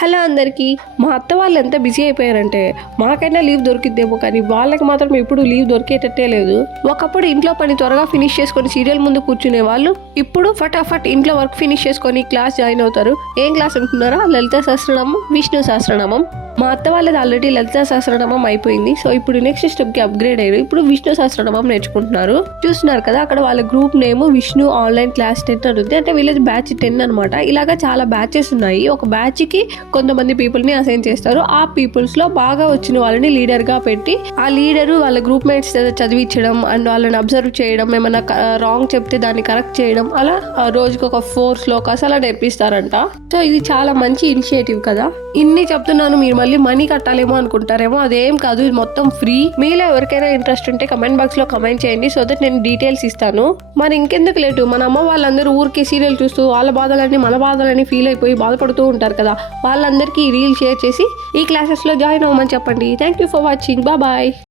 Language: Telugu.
హలో అందరికీ. మా అత్త వాళ్ళు ఎంత బిజీ అయిపోయారంటే మాకైనా లీవ్ దొరికిద్దేమో కానీ వాళ్ళకి మాత్రం ఎప్పుడు లీవ్ దొరికేటట్టే లేదు. ఒకప్పుడు ఇంట్లో పని త్వరగా ఫినిష్ చేసుకొని సీరియల్ ముందు కూర్చునే వాళ్ళు ఇప్పుడు ఫటాఫట్ ఇంట్లో వర్క్ ఫినిష్ చేసుకొని క్లాస్ జాయిన్ అవుతారు. ఏం క్లాస్ అనుకున్నారా? లలిత సహస్రనామం, విష్ణు సహస్రనామం. మా అత్త వాళ్ళది ఆల్రెడీ లలిత సహస్రనామం అయిపోయింది. సో ఇప్పుడు నెక్స్ట్ స్టెప్కి అప్గ్రేడ్ అయ్యారు. ఇప్పుడు విష్ణు సహస్రనామం నేర్చుకుంటున్నారు. చూస్తున్నారు కదా అక్కడ వాళ్ళ group name Vishnu online class 10 అని ఉంది. అంటే వీళ్ళది బ్యాచ్ 10 అనమాట. ఇలాగా చాలా బ్యాచెస్ ఉన్నాయి. ఒక బ్యాచ్ కి కొంతమంది పీపుల్ ని అసైన్ చేస్తారు. ఆ పీపుల్స్ లో బాగా వచ్చిన వాళ్ళని లీడర్ గా పెట్టి ఆ లీడరు వాళ్ళ గ్రూప్ మేట్స్ చదివించడం అండ్ వాళ్ళని అబ్జర్వ్ చేయడం, ఏమైనా రాంగ్ చెప్తే దాన్ని కరెక్ట్ చేయడం, అలా రోజుకి ఒక 4 శ్లోకాస్ అలా నేర్పిస్తారంట. సో ఇది చాలా మంచి ఇనిషియేటివ్ కదా. ఇన్ని చెప్తున్నాను, మీరు మళ్ళీ మనీ కట్టాలేమో అనుకుంటారేమో. అదేం కాదు, ఇది మొత్తం ఫ్రీ. మీలో ఎవరికైనా ఇంట్రెస్ట్ ఉంటే కమెంట్ బాక్స్ లో కమెంట్ చేయండి, సో దట్ నేను డీటెయిల్స్ ఇస్తాను. మరి ఇంకెందుకు లేటు, మన అమ్మ వాళ్ళందరూ ఊరికి సీరియల్ చూస్తూ వాళ్ళ బాధలని మన బాధలని ఫీల్ అయిపోయి బాధపడుతూ ఉంటారు కదా. వాళ్ళందరికీ రీల్ షేర్ చేసి ఈ క్లాసెస్ లో జాయిన్ అవ్వమని చెప్పండి. Thank you for watching. Bye.